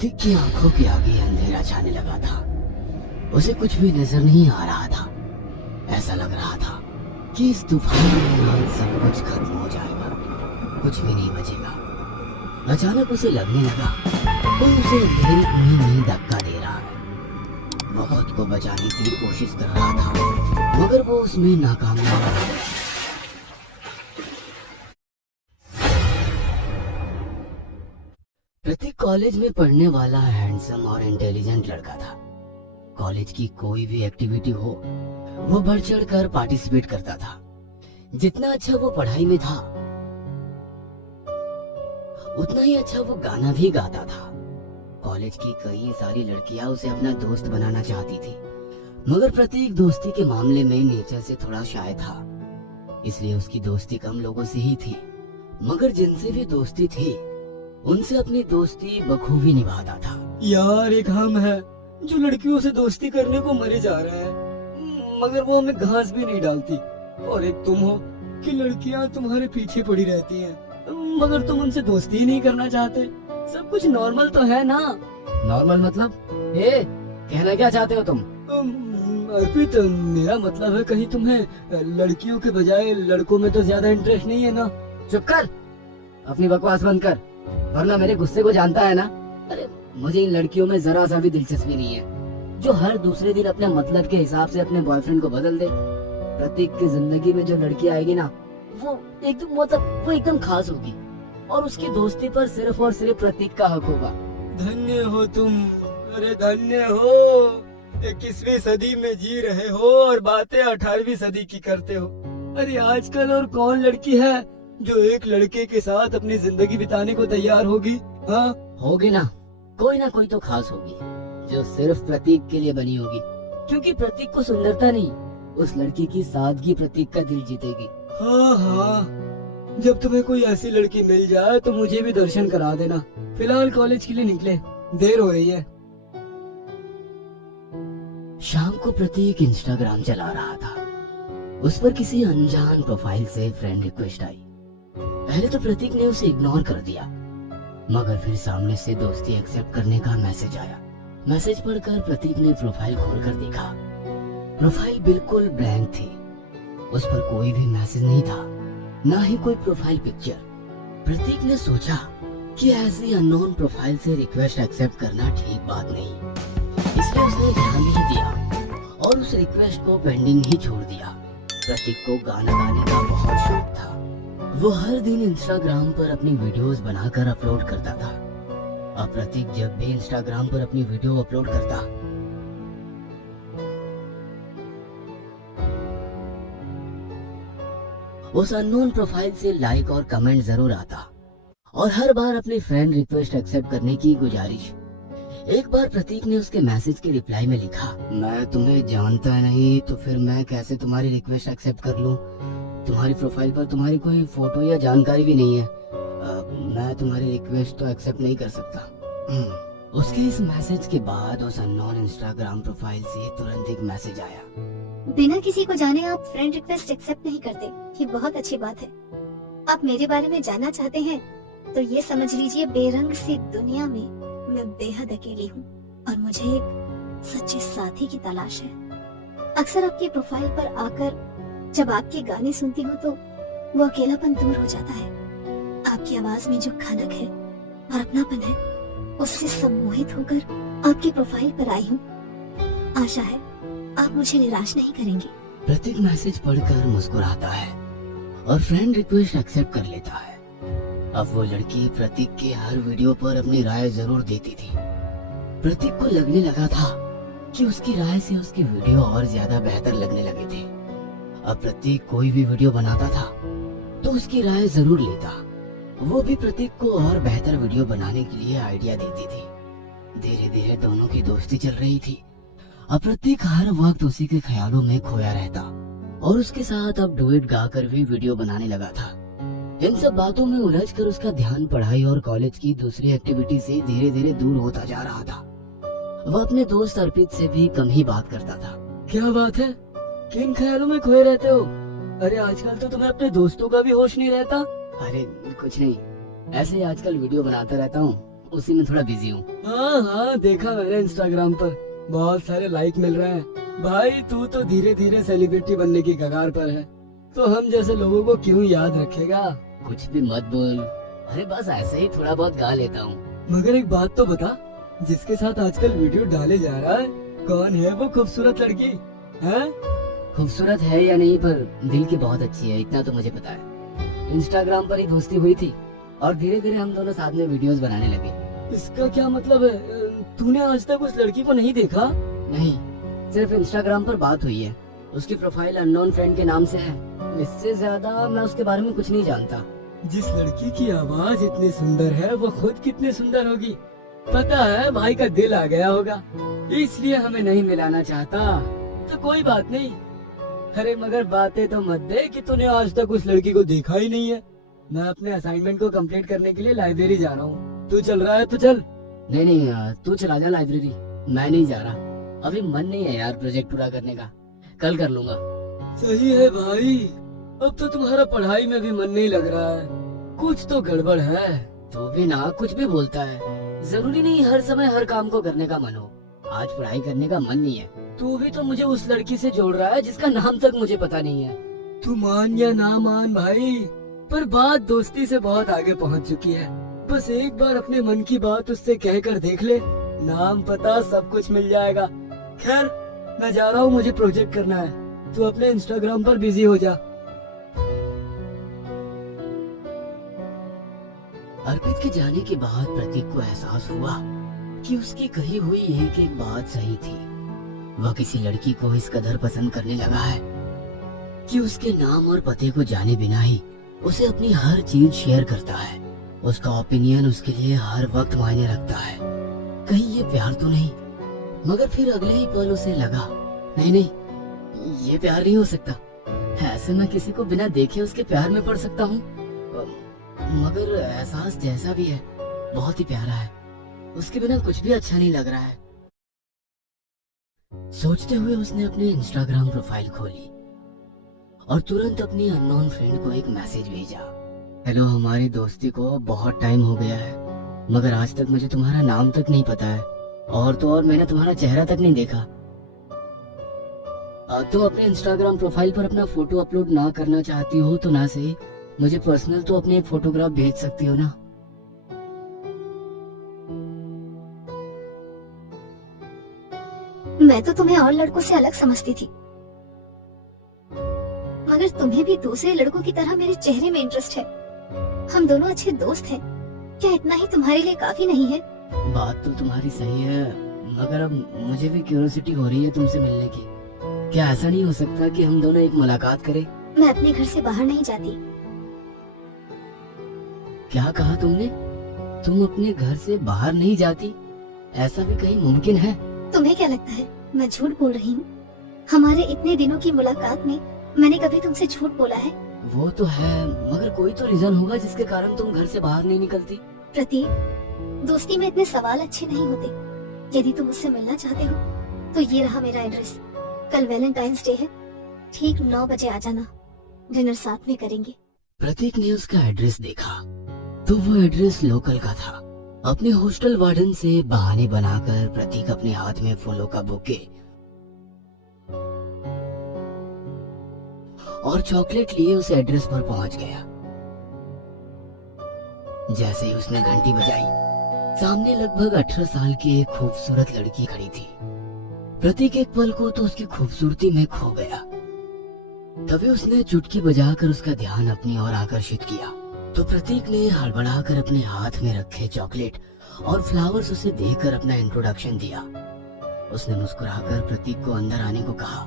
प्रतीक की आंखों के आगे अंधेरा छाने लगा था। उसे कुछ भी नजर नहीं आ रहा था। ऐसा लग रहा था कि इस तूफान में आज सब कुछ खत्म हो जाएगा, कुछ भी नहीं बचेगा। अचानक उसे लगने लगा कोई उसे अंधेरी कुएं में धक्का दे रहा है। वो खुद को बचाने की कोशिश कर रहा था, मगर वो उसमें नाकामयाब रहा। प्रतीक कॉलेज में पढ़ने वाला हैंडसम और इंटेलिजेंट लड़का था। कॉलेज की कोई भी एक्टिविटी हो वो बढ़ चढ़ कर पार्टिसिपेट करता था। जितना अच्छा वो पढ़ाई में था उतना ही अच्छा वो गाना भी गाता था। कॉलेज की कई सारी लड़कियां उसे अपना दोस्त बनाना चाहती थी, मगर प्रतीक दोस्ती के मामले में नेचर से थोड़ा शाय था, इसलिए उसकी दोस्ती कम लोगों से ही थी। मगर जिनसे भी दोस्ती थी उनसे अपनी दोस्ती बखूबी निभाता था। यार एक हम है जो लड़कियों से दोस्ती करने को मरे जा रहे हैं, मगर वो हमें घास भी नहीं डालती। और एक तुम हो कि लड़कियां तुम्हारे पीछे पड़ी रहती हैं, मगर तुम उनसे दोस्ती ही नहीं करना चाहते। सब कुछ नॉर्मल तो है ना? नॉर्मल मतलब? कहना क्या चाहते हो तुम? अर्पित, मेरा मतलब है कहीं तुम्हें लड़कियों के बजाय लड़कों में तो ज्यादा इंटरेस्ट नहीं है ना? चुप कर, अपनी बकवास बंद कर, वरना मेरे गुस्से को जानता है ना। अरे मुझे इन लड़कियों में जरा सा भी दिलचस्पी नहीं है जो हर दूसरे दिन अपने मतलब के हिसाब से अपने बॉयफ्रेंड को बदल दे। प्रतीक की जिंदगी में जो लड़की आएगी ना वो एकदम खास होगी और उसकी दोस्ती पर सिर्फ और सिर्फ प्रतीक का हक होगा। धन्य हो तुम, अरे धन्य हो। 21वीं सदी में जी रहे हो और बातें 18वीं सदी की करते हो। अरे आजकल और कौन लड़की है जो एक लड़के के साथ अपनी जिंदगी बिताने को तैयार होगी? हाँ होगी ना कोई तो खास होगी जो सिर्फ प्रतीक के लिए बनी होगी, क्योंकि प्रतीक को सुंदरता नहीं उस लड़की की सादगी प्रतीक का दिल जीतेगी। हाँ, जब तुम्हें कोई ऐसी लड़की मिल जाए तो मुझे भी दर्शन करा देना। फिलहाल कॉलेज के लिए निकले, देर हो रही है। शाम को प्रतीक इंस्टाग्राम चला रहा था। उस पर किसी अनजान प्रोफाइल से फ्रेंड रिक्वेस्ट आई। पहले तो प्रतीक ने उसे इग्नोर कर दिया, मगर फिर सामने से दोस्ती एक्सेप्ट करने का मैसेज आया। मैसेज पढ़कर प्रतीक ने प्रोफाइल खोलकर देखा। प्रोफाइल बिल्कुल ब्लैंक थी, उस पर कोई भी मैसेज नहीं था, ना ही कोई प्रोफाइल पिक्चर। प्रतीक ने सोचा कि ऐसी अननोन प्रोफाइल से रिक्वेस्ट एक्सेप्ट करना ठीक बात नहीं, इसलिए उसने ध्यान नहीं दिया और उस रिक्वेस्ट को पेंडिंग ही छोड़ दिया। प्रतीक को गाना गाने का बहुत शौक था। वो हर दिन इंस्टाग्राम पर अपनी वीडियोस बनाकर अपलोड करता था। अब प्रतीक जब भी इंस्टाग्राम पर अपनी वीडियो अपलोड करता उस अननोन प्रोफाइल से लाइक और कमेंट जरूर आता और हर बार अपनी फ्रेंड रिक्वेस्ट एक्सेप्ट करने की गुजारिश। एक बार प्रतीक ने उसके मैसेज के रिप्लाई में लिखा, मैं तुम्हें जानता नहीं तो फिर मैं कैसे तुम्हारी रिक्वेस्ट एक्सेप्ट कर लूं? तुम्हारी प्रोफाइल पर तुम्हारी कोई फोटो या जानकारी भी नहीं है। मैं तुम्हारी रिक्वेस्ट तो एक्सेप्ट नहीं कर सकता। उसके इस मैसेज के बाद उस अननोन इंस्टाग्राम प्रोफाइल से तुरंत एक मैसेज आया, बिना किसी को जाने आप फ्रेंड रिक्वेस्ट एक्सेप्ट नहीं करते, ये बहुत अच्छी बात है। आप मेरे बारे में जानना चाहते हैं तो ये समझ लीजिए बेरंग सी दुनिया में मैं बेहद अकेली हूँ और मुझे एक सच्चे साथी की तलाश है। अक्सर आपकी प्रोफाइल पर आकर जब आपके गाने सुनती हूँ तो वो अकेलापन दूर हो जाता है। आपकी आवाज में जो खनक है और अपनापन है उससे सम्मोहित होकर आपकी प्रोफाइल पर आई हूँ। आशा है आप मुझे निराश नहीं करेंगे। प्रतीक मैसेज पढ़कर मुस्कुराता है और फ्रेंड रिक्वेस्ट एक्सेप्ट कर लेता है। अब वो लड़की प्रतीक के हर वीडियो पर अपनी राय जरूर देती थी। प्रतीक को लगने लगा था कि उसकी राय से उसकी वीडियो और ज्यादा बेहतर लगने लगे थे। अब प्रतीक कोई भी वीडियो बनाता था तो उसकी राय जरूर लेता। वो भी प्रतीक को और बेहतर वीडियो बनाने के लिए आइडिया देती थी। धीरे धीरे दोनों की दोस्ती चल रही थी। अब प्रतीक हर वक्त उसी के ख्यालों में खोया रहता और उसके साथ अब डुएट गाकर भी वीडियो बनाने लगा था। इन सब बातों में उलझकर उसका ध्यान पढ़ाई और कॉलेज की दूसरी एक्टिविटी से धीरे धीरे दूर होता जा रहा था। वो अपने दोस्त अर्पित से भी कम ही बात करता था। क्या बात है, किन ख्यालों में खोए रहते हो? अरे आजकल तो तुम्हें अपने दोस्तों का भी होश नहीं रहता। अरे कुछ नहीं, ऐसे ही आजकल वीडियो बनाता रहता हूँ, उसी में थोड़ा बिजी हूँ। हाँ हाँ, देखा मैंने इंस्टाग्राम पर, बहुत सारे लाइक मिल रहे हैं। भाई तू तो धीरे धीरे सेलिब्रिटी बनने की कगार पर है, तो हम जैसे लोगों को क्यों याद रखेगा। कुछ भी मत बोल, अरे बस ऐसे ही थोड़ा बहुत गा लेता हूँ। मगर एक बात तो बता, जिसके साथ आजकल वीडियो डाले जा रहा है, कौन है वो खूबसूरत लड़की है? खूबसूरत है या नहीं, पर दिल की बहुत अच्छी है, इतना तो मुझे पता है। इंस्टाग्राम पर ही दोस्ती हुई थी और धीरे धीरे हम दोनों साथ में वीडियोस बनाने लगे। इसका क्या मतलब है? तूने आज तक उस लड़की को नहीं देखा? नहीं, सिर्फ इंस्टाग्राम पर बात हुई है। उसकी प्रोफाइल अननोन फ्रेंड के नाम से है। इससे ज्यादा मैं उसके बारे में कुछ नहीं जानता। जिस लड़की की आवाज इतनी सुंदर है, वो खुद कितनी सुंदर होगी। पता है, भाई का दिल आ गया होगा, इसलिए हमें नहीं मिलाना चाहता। तो कोई बात नहीं। अरे मगर बातें तो मत दे कि तूने आज तक उस लड़की को देखा ही नहीं है। मैं अपने असाइनमेंट को कंप्लीट करने के लिए लाइब्रेरी जा रहा हूँ। तू चल रहा है तो चल। नहीं नहीं, तू चला जा लाइब्रेरी, मैं नहीं जा रहा। अभी मन नहीं है यार प्रोजेक्ट पूरा करने का, कल कर लूंगा। सही है भाई, अब तो तुम्हारा पढ़ाई में भी मन नहीं लग रहा है। कुछ तो गड़बड़ है। तू भी ना कुछ भी बोलता है। जरूरी नहीं हर समय हर काम को करने का मन हो। आज पढ़ाई करने का मन नहीं है। तू भी तो मुझे उस लड़की से जोड़ रहा है जिसका नाम तक मुझे पता नहीं है। तू मान या ना मान भाई, पर बात दोस्ती से बहुत आगे पहुंच चुकी है। बस एक बार अपने मन की बात उससे कहकर देख ले, नाम पता सब कुछ मिल जाएगा। खैर, मैं जा रहा हूँ, मुझे प्रोजेक्ट करना है। तू अपने इंस्टाग्राम पर बिजी हो जा। अर्पित के जाने के बाद प्रतीक को एहसास हुआ कि उसकी कही हुई एक एक बात सही थी। वह किसी लड़की को इस कदर पसंद करने लगा है कि उसके नाम और पते को जाने बिना ही उसे अपनी हर चीज शेयर करता है। उसका ओपिनियन उसके लिए हर वक्त मायने रखता है। कहीं ये प्यार तो नहीं? मगर फिर अगले ही पल उसे लगा, नहीं नहीं, ये प्यार नहीं हो सकता। ऐसे मैं किसी को बिना देखे उसके प्यार में पड़ सकता हूँ? मगर एहसास जैसा भी है, बहुत ही प्यारा है। उसके बिना कुछ भी अच्छा नहीं लग रहा है। सोचते हुए उसने अपनी इंस्टाग्राम प्रोफाइल खोली और तुरंत अपनी अननोन फ्रेंड को एक मैसेज भेजा। हेलो, हमारी दोस्ती को बहुत टाइम हो गया है, मगर आज तक मुझे तुम्हारा नाम तक नहीं पता है, और तो और मैंने तुम्हारा चेहरा तक नहीं देखा। तुम अपने इंस्टाग्राम प्रोफाइल पर अपना फोटो अपलोड ना करना चाहती हो तो ना सही, मुझे पर्सनल तो अपनी एक फोटोग्राफ भेज सकती हो ना। मैं तो तुम्हें और लड़कों से अलग समझती थी, मगर तुम्हें भी दूसरे लड़कों की तरह मेरे चेहरे में इंटरेस्ट है। हम दोनों अच्छे दोस्त हैं। क्या इतना ही तुम्हारे लिए काफी नहीं है? बात तो तुम्हारी सही है, मगर अब मुझे भी क्यूरियोसिटी हो रही है तुमसे मिलने की। क्या ऐसा नहीं हो सकता कि हम दोनों एक मुलाकात करें? मैं अपने घर से बाहर नहीं जाती। क्या कहा तुमने? तुम अपने घर से बाहर नहीं जाती? ऐसा भी कहीं मुमकिन है? तुम्हें क्या लगता है मैं झूठ बोल रही हूँ? हमारे इतने दिनों की मुलाकात में मैंने कभी तुमसे झूठ बोला है? वो तो है, मगर कोई तो रीजन होगा जिसके कारण तुम घर से बाहर नहीं निकलती। प्रतीक, दोस्ती में इतने सवाल अच्छे नहीं होते। यदि तुम मुझसे मिलना चाहते हो तो ये रहा मेरा एड्रेस। कल वैलेंटाइंस डे है, ठीक 9 बजे आ जाना। डिनर साथ में करेंगे। प्रतीक ने उसका एड्रेस देखा तो वो एड्रेस लोकल का था। अपने हॉस्टल वार्डन से बहाने बनाकर प्रतीक अपने हाथ में फूलों का बुके और चॉकलेट लिए उस एड्रेस पर पहुंच गया। जैसे ही उसने घंटी बजाई, सामने लगभग 18 साल की एक खूबसूरत लड़की खड़ी थी। प्रतीक एक पल को तो उसकी खूबसूरती में खो गया। तभी उसने चुटकी बजाकर उसका ध्यान अपनी ओर आकर्षित किया तो प्रतीक ने हड़बड़ाकर अपने हाथ में रखे चॉकलेट और फ्लावर्स उसे देकर अपना इंट्रोडक्शन दिया। उसने मुस्कुराकर प्रतीक को अंदर आने को कहा।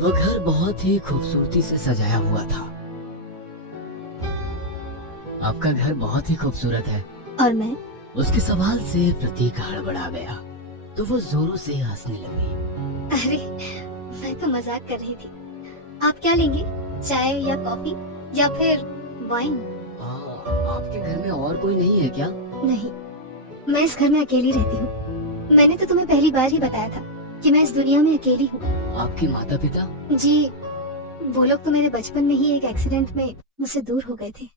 वो घर बहुत ही खूबसूरती से सजाया हुआ था। आपका घर बहुत ही खूबसूरत है। और मैं? उसके सवाल से प्रतीक हड़बड़ा गया तो वो जोरों से हंसने लगी। अरे, मैं तो मजाक कर रही थी। आप क्या लेंगे? चाय या कॉफी या फिर वाइन? आपके घर में और कोई नहीं है क्या? नहीं, मैं इस घर में अकेली रहती हूँ। मैंने तो तुम्हें पहली बार ही बताया था कि मैं इस दुनिया में अकेली हूँ। आपके माता पिता? जी, वो लोग तो मेरे बचपन में ही एक एक्सीडेंट में मुझसे दूर हो गए थे।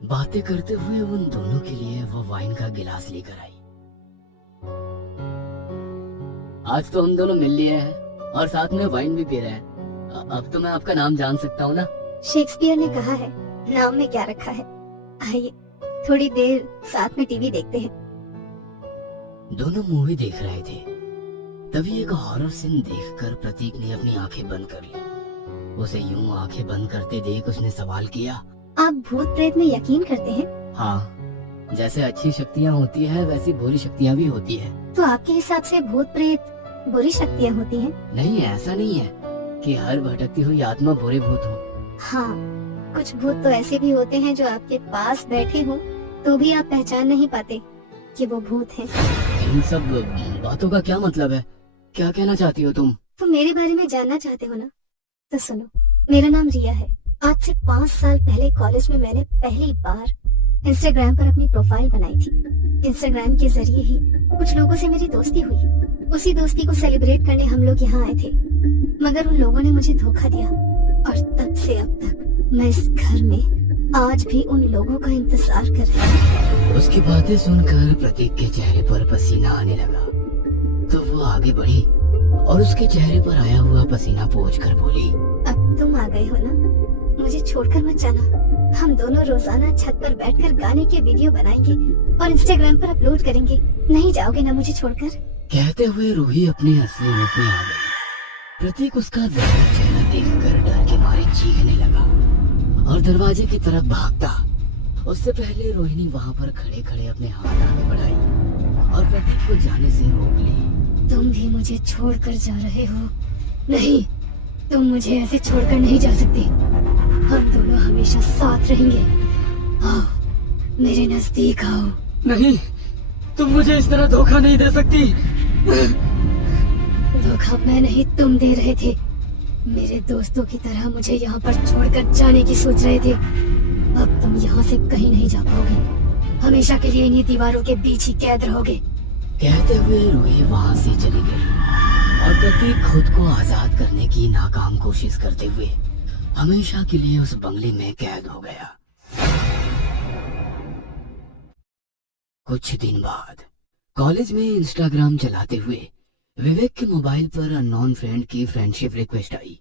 बातें करते हुए उन दोनों के लिए वो वाइन का गिलास लेकर आई। आज तो हम दोनों मिल लिए हैं और साथ में वाइन भी पी रहे हैं। अब तो मैं आपका नाम जान सकता हूँ ना? शेक्सपियर ने कहा है, नाम में क्या रखा है। आइए थोड़ी देर साथ में टीवी देखते हैं। दोनों मूवी देख रहे थे, तभी एक हॉरर सीन देखकर प्रतीक ने अपनी आंखें बंद कर ली। उसे यूं आंखें बंद करते देख उसने सवाल किया, आप भूत प्रेत में यकीन करते हैं? हाँ, जैसे अच्छी शक्तियाँ होती है वैसी बुरी शक्तियाँ भी होती है। तो आपके हिसाब से भूत प्रेत बुरी शक्तियाँ होती हैं? नहीं, ऐसा नहीं है कि हर भटकती हुई आत्मा बुरे भूत हो। हाँ, कुछ भूत तो ऐसे भी होते हैं जो आपके पास बैठे हों तो भी आप पहचान नहीं पाते कि वो भूत हैं। इन सब बातों का क्या मतलब है? क्या कहना चाहती हो तुम? तो मेरे बारे में जानना चाहते हो ना? तो सुनो, मेरा नाम रिया है। आज से 5 साल पहले कॉलेज में मैंने पहली बार इंस्टाग्राम पर अपनी प्रोफाइल बनाई थी। इंस्टाग्राम के जरिए ही कुछ लोगों से मेरी दोस्ती हुई। उसी दोस्ती को सेलिब्रेट करने हम लोग यहाँ आए थे, मगर उन लोगों ने मुझे धोखा दिया और तब से अब तक मैं इस घर में आज भी उन लोगों का इंतजार कर रही हूँ। उसकी बातें सुनकर प्रतीक के चेहरे पर पसीना आने लगा, तो वो आगे बढ़ी और उसके चेहरे पर आया हुआ पसीना पोंछकर बोली, अब तुम आ गए हो ना, मुझे छोड़कर मत जाना। हम दोनों रोजाना छत पर बैठकर गाने के वीडियो बनाएंगे और इंस्टाग्राम पर अपलोड करेंगे। नहीं जाओगे ना मुझे छोड़कर? कहते हुए रूही अपने असली रूप में आ गई। प्रतीक उसका दर्द चेहरा देखकर डर के मारे चीखने लगा और दरवाजे की तरफ भागता। उससे पहले रोहिणी वहाँ पर खड़े खड़े अपने हाथ आगे बढ़ाई और प्रतीक को जाने से रोक ली। तुम भी मुझे छोड़कर जा रहे हो? नहीं, तुम मुझे ऐसे छोड़कर नहीं जा सकते। हम दोनों हमेशा साथ रहेंगे। आओ, मेरे नजदीक आओ। नहीं, तुम मुझे इस तरह धोखा नहीं दे सकती। धोखा मैं नहीं, तुम दे रहे थे। मेरे दोस्तों की तरह मुझे यहाँ पर छोड़कर जाने की सोच रहे थे। अब तुम यहाँ से कहीं नहीं जा पाओगे। हमेशा के लिए इन्हीं दीवारों के बीच ही कैद रहोगे। कहते हुए रूही वहाँ से चली गई और प्रतीक खुद को आजाद करने की नाकाम कोशिश करते हुए हमेशा के लिए उस बंगले में कैद हो गया। कुछ दिन बाद कॉलेज में इंस्टाग्राम चलाते हुए विवेक के मोबाइल पर अननोन फ्रेंड की फ्रेंडशिप रिक्वेस्ट आई।